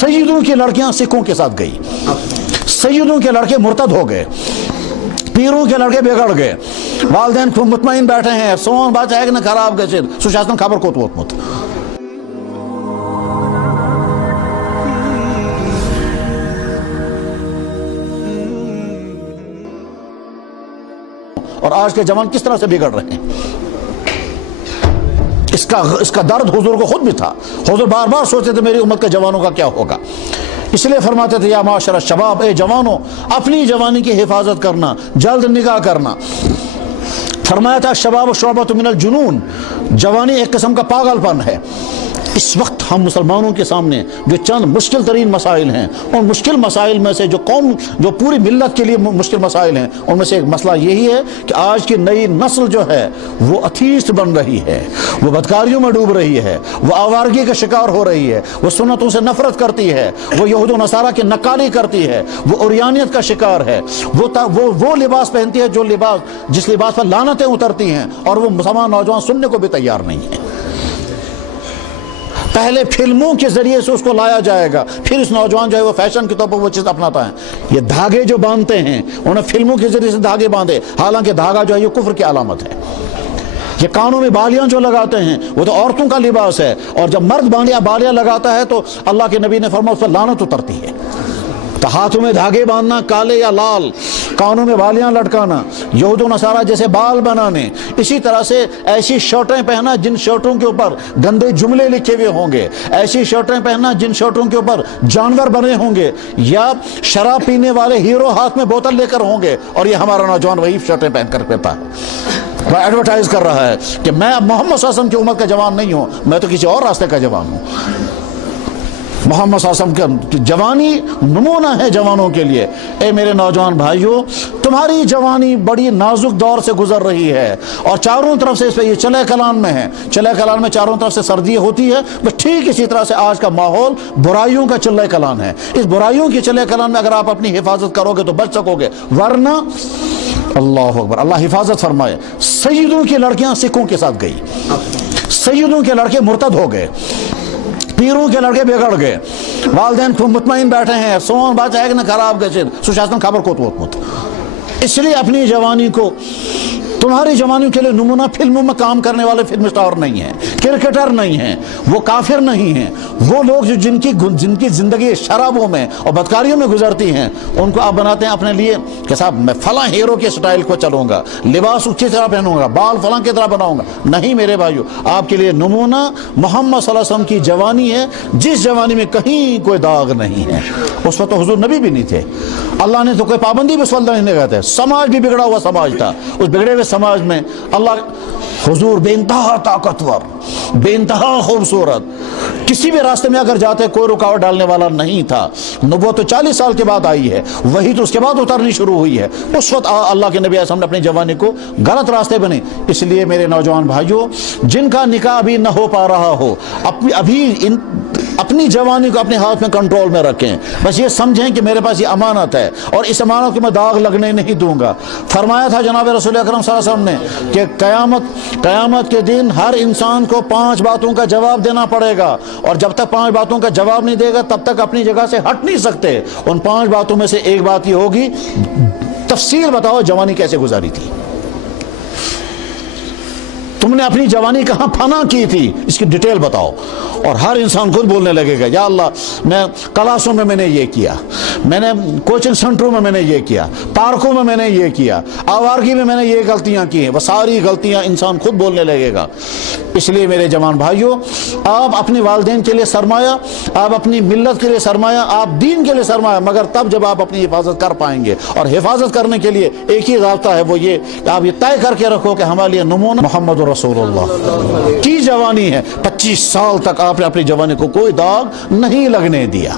सैयदों की लड़कियां सिखों के साथ गई, सैयदों के लड़के मुर्तद हो गए, पीरों के लड़के बिगड़ गए, वालिदैन खूब मुतमईन बैठे हैं, सोन बात है कि ना खराब गए सुशासन खबर को तो और आज के जवान किस तरह से बिगड़ रहे हैं। इसका दर्द हुजूर को खुद भी था। हुजूर बार बार सोचते थे मेरी उम्मत के जवानों का क्या होगा, इसलिए फरमाते थे या माशर शबाब, ए जवानों अपनी जवानी की हिफाजत करना, जल्द निगाह करना। फरमाया था शबाब शोबत मिनल जुनून, जवानी एक किस्म का पागलपन है। इस वक्त हम मुसलमानों के सामने जो चंद मुश्किल तरीन मसाइल हैं, उन मुश्किल मसाइल में से जो पूरी मिल्लत के लिए मुश्किल मसाइल हैं, उनमें से एक मसला यही है कि आज की नई नस्ल जो है वो अथीस्ट बन रही है, वो बदकारियों में डूब रही है, वो आवारगी का शिकार हो रही है, वो सुन्नतों से नफरत करती है, वो यहूद व नसारा की नक्काली करती है, वो उरियानियत का शिकार है, वो लिबास पहनती है जिस लिबास पर लानतें उतरती हैं, और वो मुसलमान नौजवान सुनने को भी तैयार नहीं है। पहले फिल्मों के जरिए से उसको लाया जाएगा, फिर इस नौजवान जो है वो फैशन के तौर पर वो चीज़ अपनाता है। ये धागे जो बांधते हैं, उन्हें फिल्मों के जरिए से धागे बांधे, हालांकि धागा जो है ये कुफ्र की अलामत है। ये कानों में बालियां जो लगाते हैं वो तो औरतों का लिबास है, और जब मर्द बालियां लगाता है तो अल्लाह के नबी ने फरमाया उस पर लानत उतरती है। तो हाथों में धागे बांधना काले या लाल, कानों में बालियां लटकाना, यहूद व नसारा जैसे बाल बनाने, इसी तरह से ऐसी शर्टें पहनना जिन शर्टों के ऊपर गंदे जुमले लिखे हुए होंगे, ऐसी शर्टें पहनना जिन शर्टों के ऊपर जानवर बने होंगे, या शराब पीने वाले हीरो हाथ में बोतल लेकर होंगे, और ये हमारा नौजवान वही शर्टें पहनकर पीता है। वह एडवर्टाइज कर रहा है कि मैं अब मोहम्मद सल्लल्लाहु अलैहि वसल्लम की उम्मत का जवान नहीं हूँ, मैं तो किसी और रास्ते का जवान हूँ। मोहम्मद सल्लल्लाहु अलैहि वसल्लम की जवानी नमूना है जवानों के लिए। ए मेरे नौजवान भाइयों, तुम्हारी जवानी बड़ी नाजुक दौर से गुजर रही है, और चारों तरफ से इस पर ये चले कलान में है, चले कलान में चारों तरफ से सर्दी होती है, बस ठीक इसी तरह से आज का माहौल बुराइयों का चले कलान है। इस बुराइयों के चले कलान में अगर आप अपनी हिफाजत करोगे तो बच सकोगे, वरना अल्लाह अकबर, अल्लाह हिफाजत फरमाए। सैयदों की लड़कियां सिखों के साथ गई, सैयदों के लड़के मुर्तद हो गए, पीरों के लड़के बिगड़ गए, वालिदैन खूब मुतमईन बैठे हैं, सोन बात है कि ना खराब गए सुशासन खबर को तो इसलिए अपनी जवानी को, तुम्हारी जवानी के लिए नमूना फिल्मों में काम करने वाले फिल्म स्टार नहीं हैं, क्रिकेटर नहीं हैं, वो काफिर नहीं हैं, वो लोग जो जिनकी जिंदगी शराबों में और बदकारियों में गुजरती हैं, उनको आप बनाते हैं अपने लिए कि साहब मैं फलां हीरो के स्टाइल को चलूंगा, लिबास अच्छी तरह पहनूंगा, बाल फलां की तरह बनाऊंगा। नहीं मेरे भाइयों, आपके लिए नमूना मोहम्मद सल्लल्लाहु अलैहि वसल्लम की जवानी है, जिस जवानी में कहीं कोई दाग नहीं है। उस वक्त तो हुजूर नबी भी नहीं थे, अल्लाह ने तो कोई पाबंदी भी उस वक्त नहीं लगाते, समाज भी बिगड़ा हुआ समाज था। उस बिगड़े हुए समाज में अल्लाह हुजूर बेइंतहा ताकतवर, बेइंतहा खूबसूरत, किसी भी रास्ते में अगर जाते कोई रुकावट डालने वाला नहीं था। नबूवत तो 40 साल के बाद आई है, वही तो उसके बाद उतरनी शुरू हुई है। उस वक्त अल्लाह के नबी अलैहि सल्लम ने अपनी जवानी को गलत रास्ते बने। इसलिए मेरे नौजवान भाइयों, जिनका निकाह अभी न हो पा रहा हो, अपनी जवानी को अपने हाथ में कंट्रोल में रखें। बस ये समझें कि मेरे पास ये अमानत है, और इस अमानत को मैं दाग लगने नहीं दूंगा। फरमाया था जनाब रसूल अकरम सल्लल्लाहु अलैहि वसल्लम ने कि क़यामत के दिन हर इंसान को 5 बातों का जवाब देना पड़ेगा, और जब तक 5 बातों का जवाब नहीं देगा तब तक अपनी जगह से हट नहीं सकते। उन 5 बातों में से एक बात ये होगी, तफसील बताओ जवानी कैसे गुजारी थी, तुमने अपनी जवानी कहाँ फना की थी, इसकी डिटेल बताओ। और हर इंसान खुद बोलने लगेगा, या अल्लाह मैं क्लासों में मैंने ये किया, मैंने कोचिंग सेंटरों में मैंने ये किया, पार्कों में मैंने ये किया, आवारगी में मैंने ये गलतियां की हैं। वह सारी गलतियां इंसान खुद बोलने लगेगा। इसलिए मेरे जवान भाइयों, आप अपने वालिदैन के लिए सरमाया, आप अपनी मिल्लत के लिए सरमाया, आप दीन के लिए सरमाया, मगर तब जब आप अपनी हिफाजत कर पाएंगे। और हिफाजत करने के लिए एक ही रास्ता है, वो ये कि आप ये तय करके रखो कि हमारे लिए नमूना मोहम्मद रसूलुल्लाह की जवानी है। 25 साल तक आपने अपनी जवानी को कोई दाग नहीं लगने दिया।